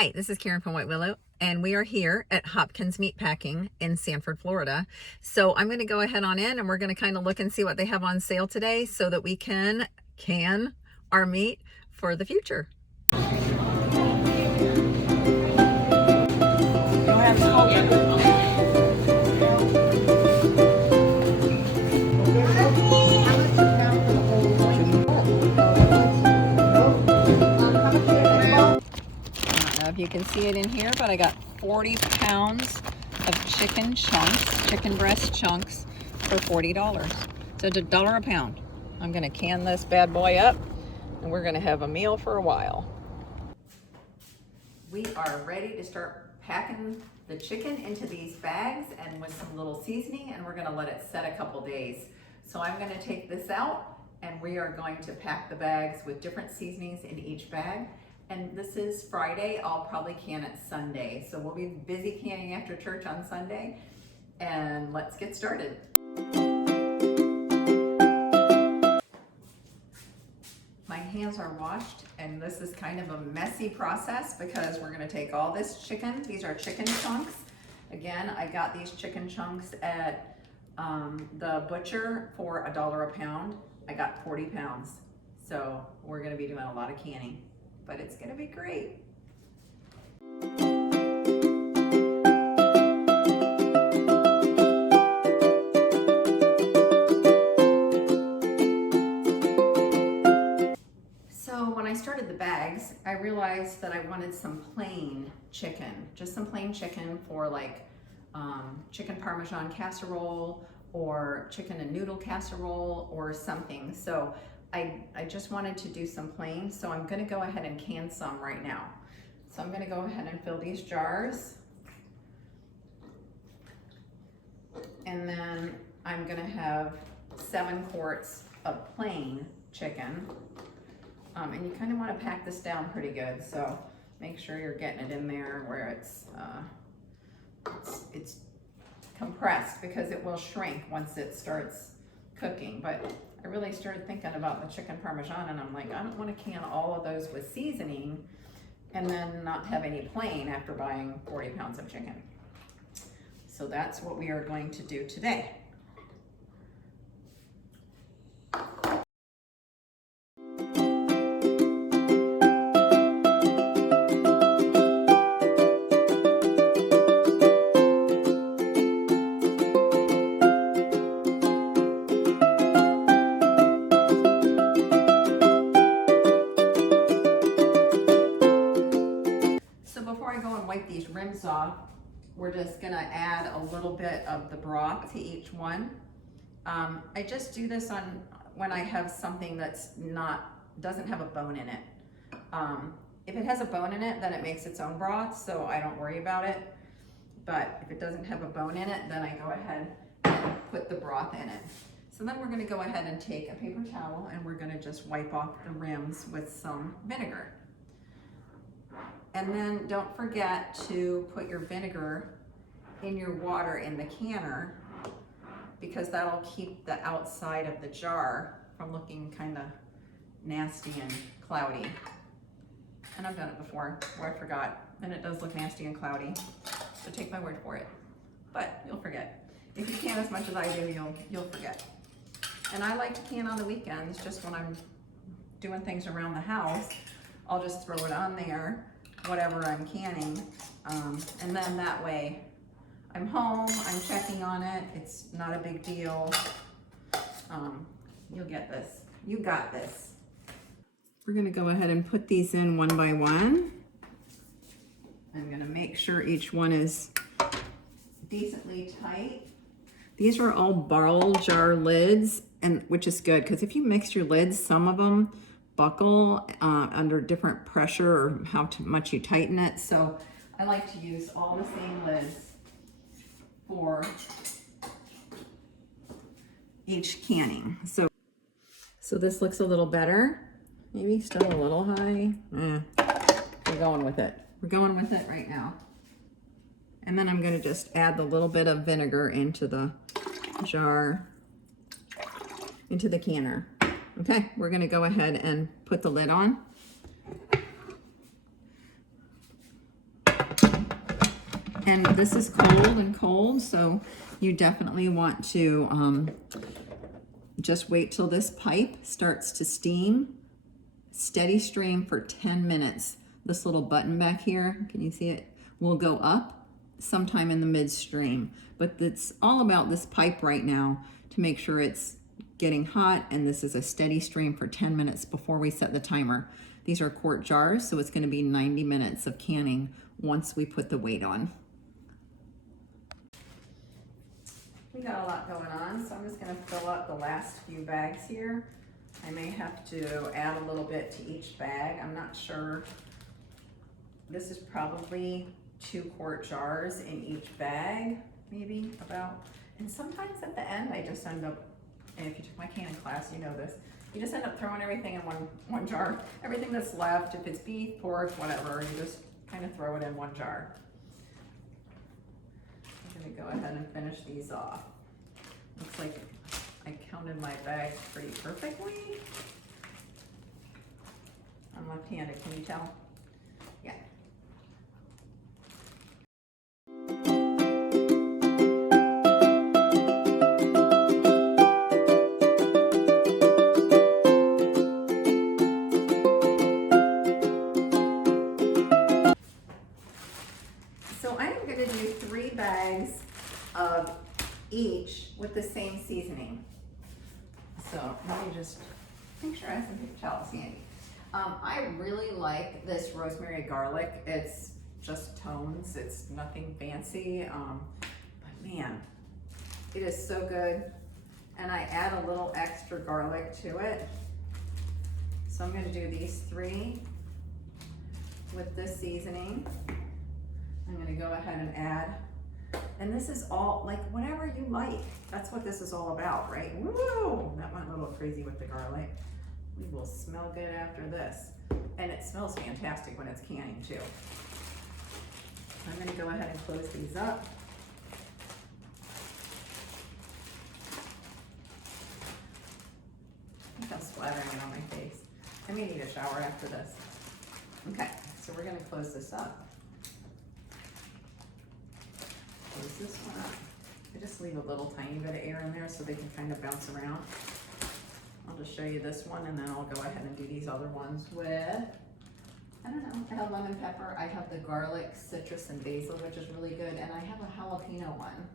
Hi, this is Karen from White Willow, and we are here at Hopkins Meat Packing in Sanford, Florida. So I'm going to go ahead on in and we're going to kind of look and see what they have on sale today so that we can our meat for the future. If you can see it in here, but I got 40 pounds of chicken chunks, chicken breast chunks for $40. So it's $1 a pound. I'm gonna can this bad boy up and we're gonna have a meal for a while. We are ready to start packing the chicken into these bags and with some little seasoning, and we're gonna let it set a couple days. So I'm gonna take this out and we are going to pack the bags with different seasonings in each bag. And this is Friday. I'll probably can it Sunday. So we'll be busy canning after church on Sunday. And let's get started. My hands are washed, and this is kind of a messy process because we're gonna take all this chicken. These are chicken chunks. Again, I got these chicken chunks at the butcher for $1 a pound. I got 40 pounds. So we're gonna be doing a lot of canning, but it's gonna be great. So when I started the bags, I realized that I wanted some plain chicken, just some plain chicken for like chicken Parmesan casserole or chicken and noodle casserole or something. So I just wanted to do some plain, so I'm gonna go ahead and can some right now. So I'm gonna go ahead and fill these jars. And then I'm gonna have 7 quarts of plain chicken. And you kind of want to pack this down pretty good, so make sure you're getting it in there where it's compressed, because it will shrink once it starts cooking. But I really started thinking about the chicken Parmesan, and I'm like, I don't want to can all of those with seasoning and then not have any plain after buying 40 pounds of chicken. So that's what we are going to do today. Wipe these rims off, we're just gonna add a little bit of the broth to each one. I just do this on when I have something that's doesn't have a bone in it. If it has a bone in it, then it makes its own broth, so I don't worry about it. But if it doesn't have a bone in it, then I go ahead and put the broth in it. So then we're gonna go ahead and take a paper towel and we're gonna just wipe off the rims with some vinegar. And then don't forget to put your vinegar in your water in the canner, because that'll keep the outside of the jar from looking kind of nasty and cloudy. And I've done it before where I forgot, and it does look nasty and cloudy. So take my word for it. But you'll forget. If you can as much as I do, you'll forget. And I like to can on the weekends, just when I'm doing things around the house. I'll just throw it on there, whatever I'm canning, and then that way I'm home, I'm checking on it, it's not a big deal. You'll get this, you got this. We're gonna go ahead and put these in one by one. I'm gonna make sure each one is decently tight. These are all barrel jar lids, and which is good, because if you mix your lids, some of them buckle under different pressure or how much you tighten it. So I like to use all the same lids for each canning. So this looks a little better. Maybe still a little high. We're going with it. We're going with it right now. And then I'm going to just add the little bit of vinegar into the jar, into the canner. Okay, we're gonna go ahead and put the lid on. And this is cold, so you definitely want to just wait till this pipe starts to steam. Steady stream for 10 minutes. This little button back here, can you see it? Will go up sometime in the midstream. But it's all about this pipe right now to make sure it's getting hot, and this is a steady stream for 10 minutes before we set the timer. These are quart jars, so it's going to be 90 minutes of canning once we put the weight on. We got a lot going on, so I'm just going to fill up the last few bags here. I may have to add a little bit to each bag. I'm not sure. This is probably 2 quart jars in each bag, maybe about. And sometimes at the end, I just end up, and if you took my canning class, you know this, you just end up throwing everything in one jar. Everything that's left, if it's beef, pork, whatever, you just kind of throw it in one jar. I'm gonna go ahead and finish these off. Looks like I counted my bags pretty perfectly. I'm left-handed, can you tell? Yeah. So I am going to do 3 bags of each with the same seasoning. So let me just make sure I have some paper towels handy. I really like this rosemary garlic. It's just tones. It's nothing fancy. But man, it is so good. And I add a little extra garlic to it. So I'm going to do these 3 with this seasoning. I'm going to go ahead and add, and this is all like whatever you like. That's what this is all about, right? Woo! That went a little crazy with the garlic. We will smell good after this. And it smells fantastic when it's canning too. I'm going to go ahead and close these up. I think I'm splattering it on my face. I may need a shower after this. Okay, so we're going to close this up. Close this one up. I just leave a little tiny bit of air in there so they can kind of bounce around. I'll just show you this one and then I'll go ahead and do these other ones with, I don't know, I have lemon pepper, I have the garlic, citrus, and basil, which is really good, and I have a jalapeno one.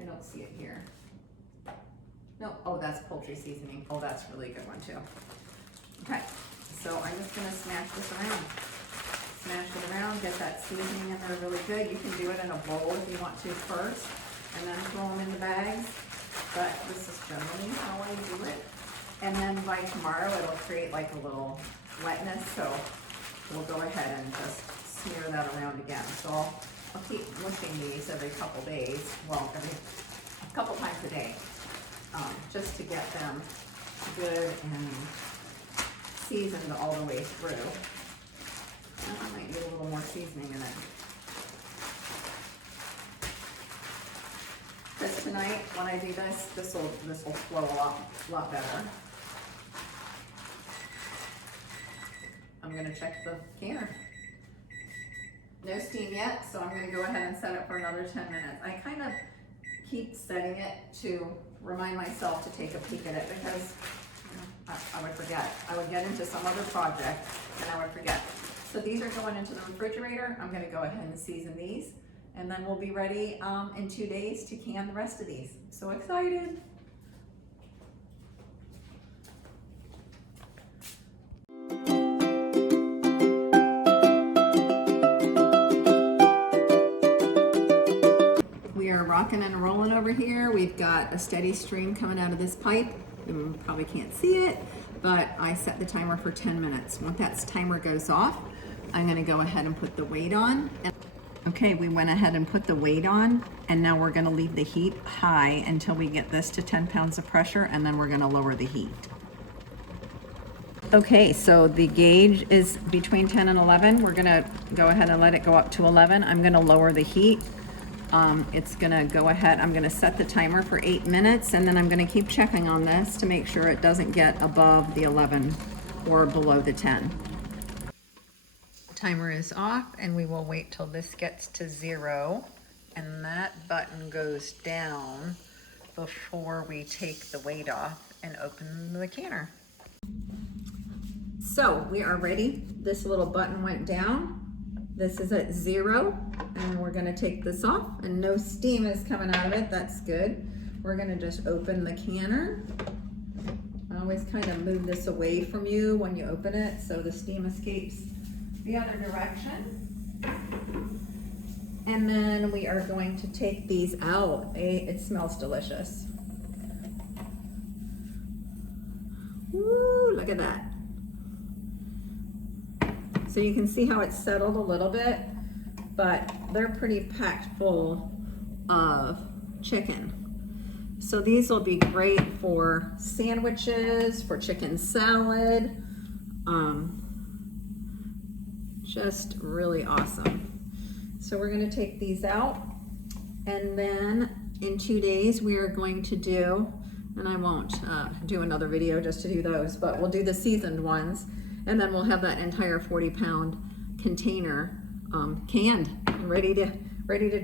I don't see it here. No, oh, that's poultry seasoning. Oh, that's a really good one too. Okay, so I'm just gonna smash this around. Smash it around, get that seasoning in there really good. You can do it in a bowl if you want to first, and then throw them in the bags. But this is generally how I do it. And then by tomorrow, it'll create like a little wetness. So we'll go ahead and just smear that around again. So I'll keep mushing these every couple days. Well, every couple times a day, just to get them good and seasoned all the way through. I might need a little more seasoning in it. Because tonight, when I do this, this will flow a lot better. I'm going to check the canner. No steam yet, so I'm going to go ahead and set it for another 10 minutes. I kind of keep setting it to remind myself to take a peek at it because I would forget. I would get into some other project and I would forget. So these are going into the refrigerator. I'm going to go ahead and season these, and then we'll be ready in 2 days to can the rest of these. So excited. We are rocking and rolling over here. We've got a steady stream coming out of this pipe. You probably can't see it, but I set the timer for 10 minutes. Once that timer goes off, I'm going to go ahead and put the weight on. Okay, we went ahead and put the weight on, and now we're going to leave the heat high until we get this to 10 pounds of pressure, and then we're going to lower the heat. Okay, so the gauge is between 10 and 11. We're going to go ahead and let it go up to 11. I'm going to lower the heat. It's going to go ahead. I'm going to set the timer for 8 minutes, and then I'm going to keep checking on this to make sure it doesn't get above the 11 or below the 10. Timer is off, and we will wait till this gets to 0. And that button goes down before we take the weight off and open the canner. So we are ready. This little button went down. This is at 0, and we're gonna take this off, and no steam is coming out of it. That's good. We're gonna just open the canner. I always kind of move this away from you when you open it so the steam escapes the other direction. And then we are going to take these out. It smells delicious. Woo, look at that. So you can see how it's settled a little bit, but they're pretty packed full of chicken. So these will be great for sandwiches, for chicken salad. Just really awesome. So we're gonna take these out, and then in 2 days we are going to do, and I won't do another video just to do those, but we'll do the seasoned ones, and then we'll have that entire 40-pound container canned and ready to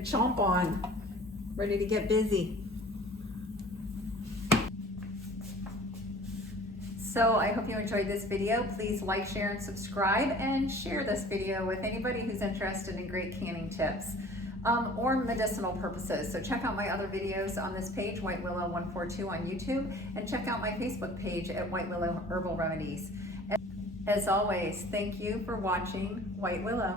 chomp on, ready to get busy. So I hope you enjoyed this video. Please like, share, and subscribe, and share this video with anybody who's interested in great canning tips or medicinal purposes. So check out my other videos on this page, White Willow 142 on YouTube, and check out my Facebook page at White Willow Herbal Remedies. As always, thank you for watching White Willow.